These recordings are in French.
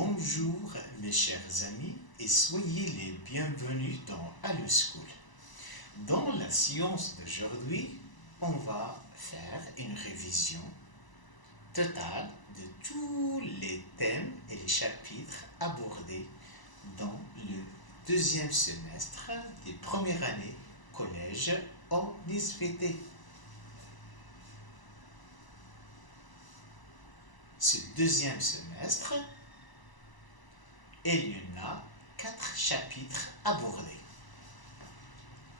Bonjour mes chers amis et soyez les bienvenus dans Allo School. Dans la séance d'aujourd'hui, on va faire une révision totale de tous les thèmes et les chapitres abordés dans le deuxième semestre des premières années collège en SVT. Ce deuxième semestre, il y en a 4 chapitres abordés.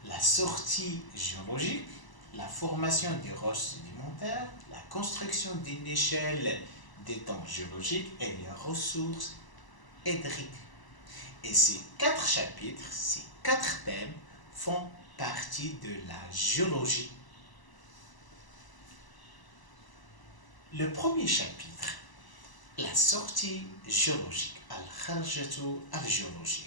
La sortie géologique, la formation des roches sédimentaires, la construction d'une échelle des temps géologiques et les ressources hydriques. Et ces 4 chapitres, ces 4 thèmes font partie de la géologie. Le premier chapitre, la sortie géologique, al-kharjatu al-géologie.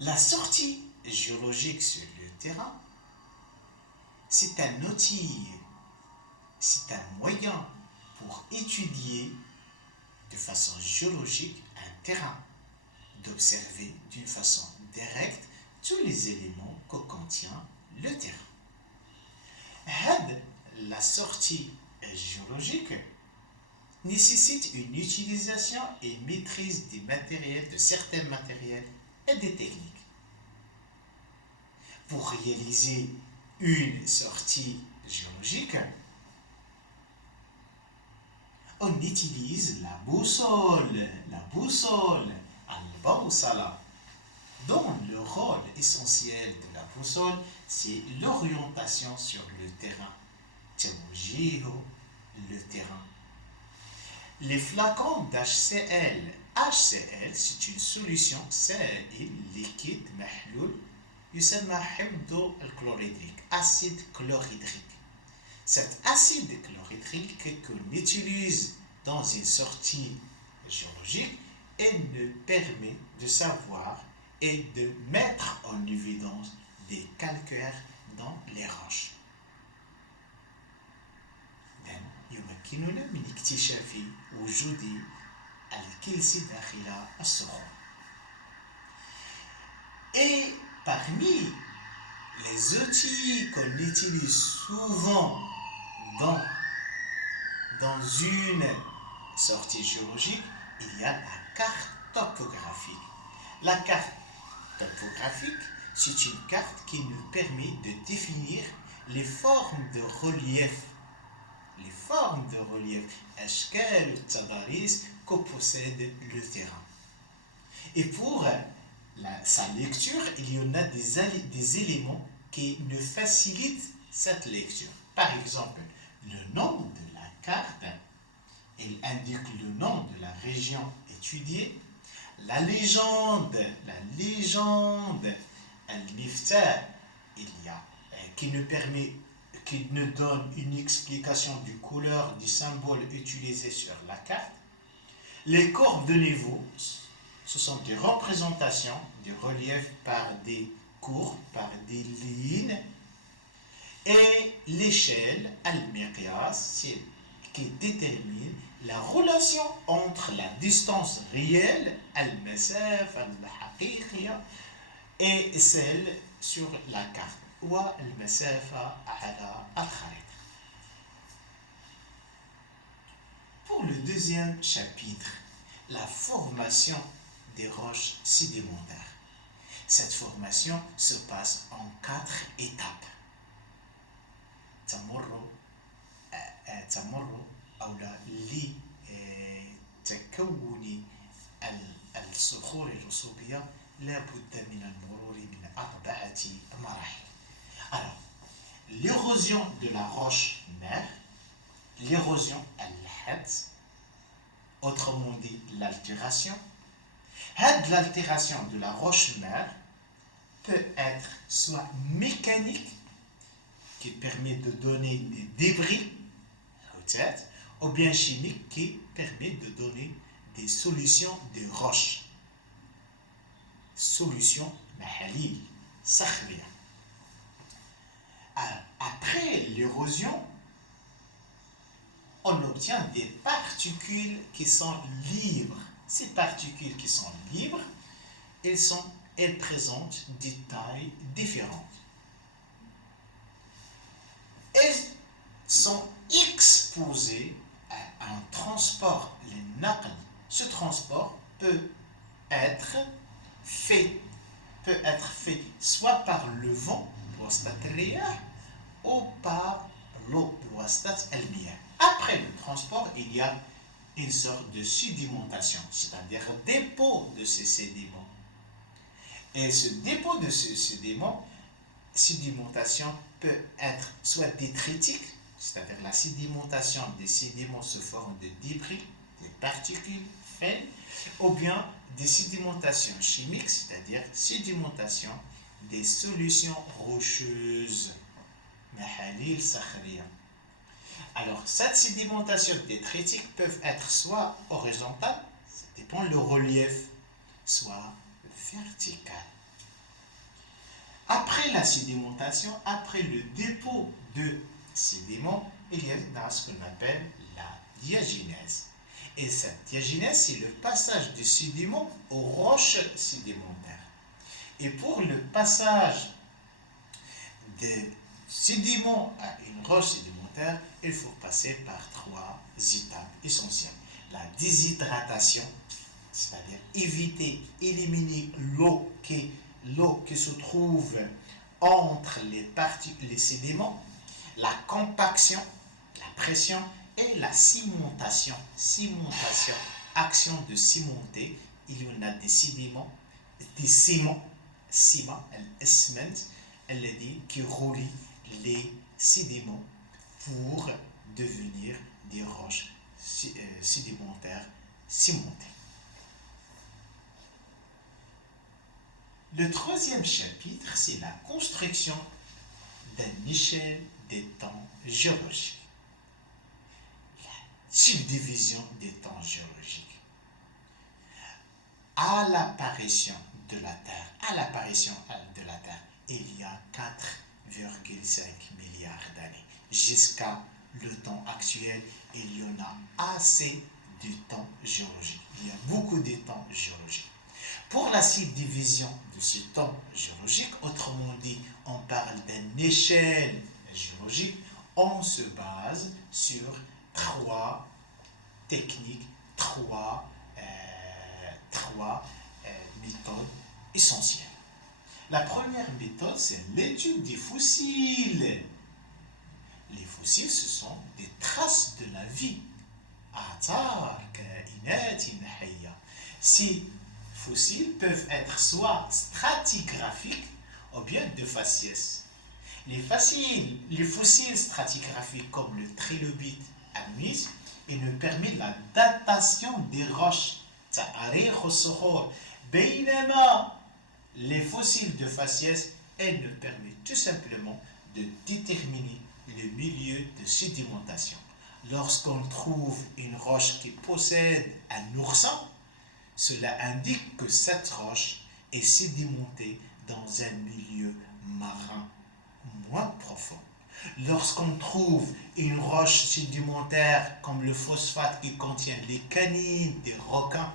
La sortie géologique sur le terrain, c'est un outil, c'est un moyen pour étudier de façon géologique un terrain, d'observer d'une façon directe tous les éléments que contient le terrain. La sortie géologique nécessite une utilisation et maîtrise des matériels, de certains matériels et des techniques. Pour réaliser une sortie géologique, on utilise la boussole, al-bawsala, dont le rôle essentiel de la boussole, c'est l'orientation sur le terrain. Le terrain. Les flacons d'HCl. HCl, c'est une solution سائل liquide محلول يسمى حمض الكلوريدريك, acide chlorhydrique. Cet acide chlorhydrique qu'on utilise dans une sortie géologique, elle nous permet de savoir et de mettre en évidence des calcaires dans les roches. يمكننا من اكتشاف وجود الكلس داخل الصخور. Et parmi les outils qu'on utilise souvent dans une sortie géologique, il y a la carte topographique. La carte topographique, c'est une carte qui nous permet de définir les formes de relief. Les formes de relief, أشكال التضاريس que possède le terrain. Et pour sa lecture, il y en a des éléments qui nous facilitent cette lecture. Par exemple, le nom de la carte, il indique le nom de la région étudiée. La légende, al-miftah, qui nous donne une explication du couleur du symbole utilisé sur la carte. Les courbes de niveau, ce sont des représentations du relief par des courbes, par des lignes. Et l'échelle, al-miqyas, qui détermine la relation entre la distance réelle, al-masaf, al-haqiqiya, et celle sur la carte. Pour le deuxième chapitre, la formation des roches sédimentaires. Cette formation se passe en 4 étapes. لتكون الصخور الرسوبية لا بد من المرور من 4 مراحل. Alors, l'érosion de la roche-mère, l'érosion al-had, autrement dit l'altération. L'altération de la roche-mère peut être soit mécanique, qui permet de donner des débris, ou bien chimique, qui permet de donner des solutions de roches. Solution mahalil, sakhriya. À Après l'érosion, on obtient des particules qui sont libres. Ces particules qui sont libres, elles présentent des tailles différentes. Elles sont exposées à un transport, le naql. Ce transport peut être fait soit par le vent, ou par l'eau, Après le transport, il y a une sorte de sédimentation, c'est-à-dire dépôt de ces sédiments. Et ce dépôt de ces sédimentation peut être soit détritique, c'est-à-dire la sédimentation des sédiments sous forme de débris, des particules fines, ou bien des sédimentations chimiques, c'est-à-dire sédimentation des solutions rocheuses. Alors, cette sédimentation détritique peut être soit horizontale, ça dépend du relief, soit verticale. Après la sédimentation, après le dépôt de sédiments, il y a ce qu'on appelle la diagenèse. Et cette diagenèse, c'est le passage du sédiment aux roches sédimentaires. Et pour le passage de sédiment à une roche sédimentaire, il faut passer par 3 étapes essentielles. La déshydratation, c'est-à-dire éliminer l'eau qui se trouve entre les sédiments, la compaction, la pression et la cimentation. Cimentation, action de cimenter. Il y en a des sédiments, des ciments, elle dit, qui relient les sédiments pour devenir des roches sédimentaires cimentées. Le 3e chapitre, c'est la construction d'une échelle des temps géologiques. La subdivision des temps géologiques. À l'apparition de la Terre, il y a 4,5 milliards d'années. Jusqu'à le temps actuel, il y en a assez de temps géologique. Il y a beaucoup de temps géologiques. Pour la subdivision de ce temps géologique, autrement dit, on parle d'une échelle géologique, on se base sur 3 techniques, 3 méthodes essentielles. La première méthode, c'est l'étude des fossiles. Les fossiles, ce sont des traces de la vie. Ces fossiles peuvent être soit stratigraphiques ou bien de faciès. Les fossiles stratigraphiques comme le trilobite admis, ils nous permettent la datation des roches. Les fossiles de faciès, elles nous permettent tout simplement de déterminer le milieu de sédimentation. Lorsqu'on trouve une roche qui possède un oursin, cela indique que cette roche est sédimentée dans un milieu marin moins profond. Lorsqu'on trouve une roche sédimentaire comme le phosphate qui contient les canines des requins,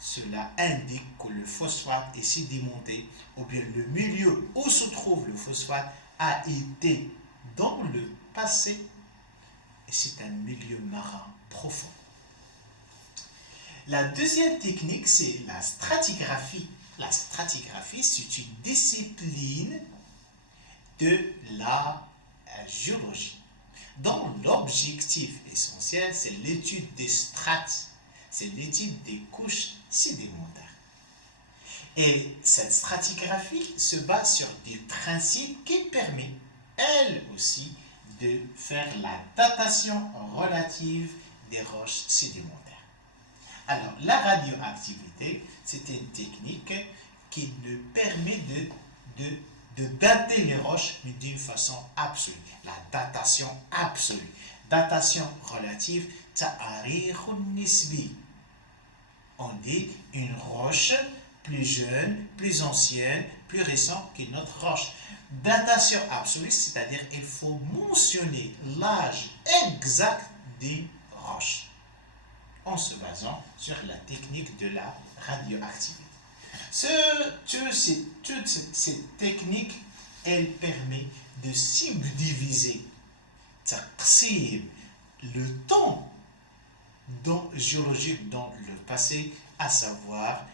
cela indique que le phosphate est sédimenté ou bien le milieu où se trouve le phosphate a été dans le passé et c'est un milieu marin profond. La deuxième technique, c'est la stratigraphie. La stratigraphie, c'est une discipline de la géologie, dont l'objectif essentiel, c'est l'étude des strates, c'est l'étude des couches sédimentaires. Et cette stratigraphie se base sur des principes qui permettent, elle aussi, de faire la datation relative des roches sédimentaires. Alors, la radioactivité, c'est une technique qui nous permet de dater les roches, mais d'une façon absolue. La datation absolue. Datation relative, ta'arikhun nisbi. On dit une roche plus jeune, plus ancienne, plus récente que notre roche. Datation absolue, c'est-à-dire il faut mentionner l'âge exact des roches en se basant sur la technique de la radioactivité. Toute cette technique, elle permet de subdiviser le temps géologique dans le passé, à savoir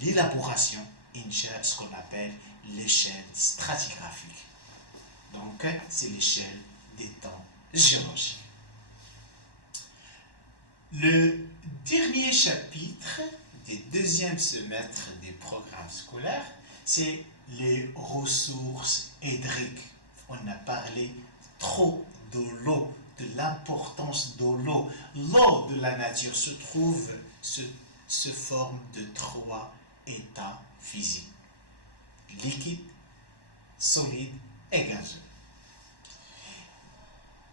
l'élaboration, ce qu'on appelle l'échelle stratigraphique. Donc, c'est l'échelle des temps géologiques. Le dernier chapitre des deuxième semestre des programmes scolaires, c'est les ressources hydriques. On a parlé trop de l'eau, de l'importance de l'eau. L'eau de la nature se forme de 3 états physiques: liquide, solide et gazeux.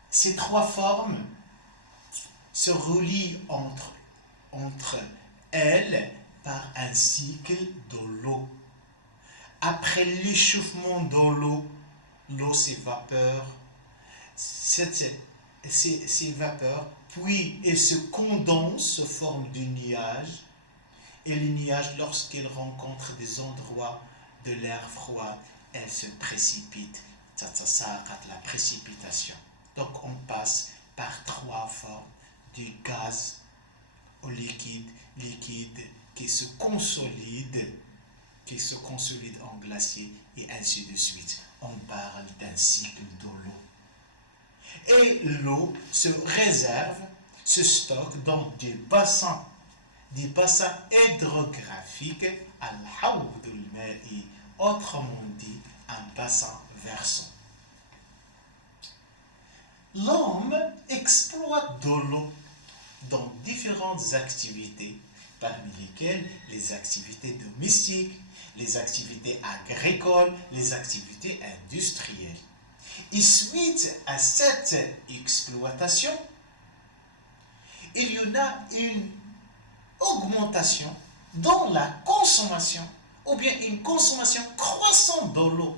Ces 3 formes se relient entre elles par un cycle de l'eau. Après l'échauffement de l'eau s'évapore, ces vapeurs, puis elles se condensent sous forme de nuages. Et les nuages, lorsqu'ils rencontrent des endroits de l'air froid, elles se précipitent. La précipitation. Donc on passe par 3 formes: du gaz au liquide qui se consolide en glacier, et ainsi de suite. On parle d'un cycle de l'eau. Et l'eau se réserve, se stocke dans des bassins hydrographiques, al-hawd al-ma'i, autrement dit un bassin versant. L'homme exploite de l'eau dans différentes activités, parmi lesquelles les activités domestiques, les activités agricoles, les activités industrielles. Et suite à cette exploitation, il y en a une augmentation dans la consommation, ou bien une consommation croissante de l'eau,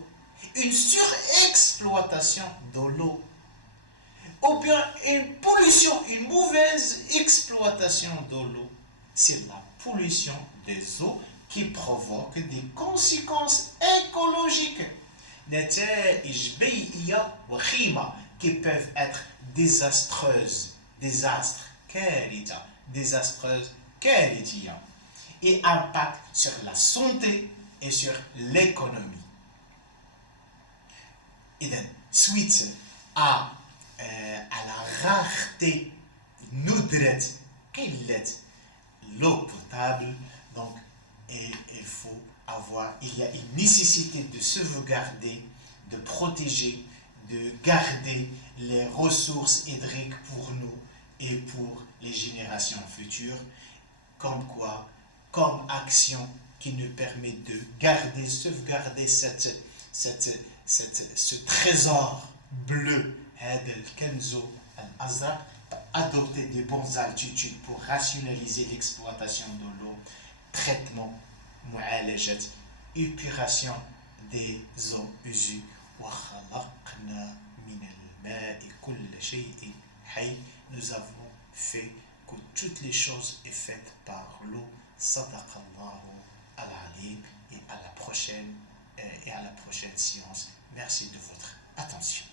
une surexploitation de l'eau, ou bien une pollution, une mauvaise exploitation de l'eau. C'est la pollution des eaux qui provoque des conséquences écologiques, qui peuvent être désastreuses, et impactent sur la santé et sur l'économie. Et donc, suite à la rareté, l'eau potable, donc il y a une nécessité de sauvegarder, de protéger, de garder les ressources hydriques pour nous et pour les générations futures, comme action qui nous permet de sauvegarder ce trésor bleu, adopter des bonnes attitudes pour rationaliser l'exploitation de l'eau, traitement, épuration des eaux usées. Nous avons fait que toutes les choses sont faites par l'eau. Sadaqallahu al-alim. Et à la prochaine séance. Merci de votre attention.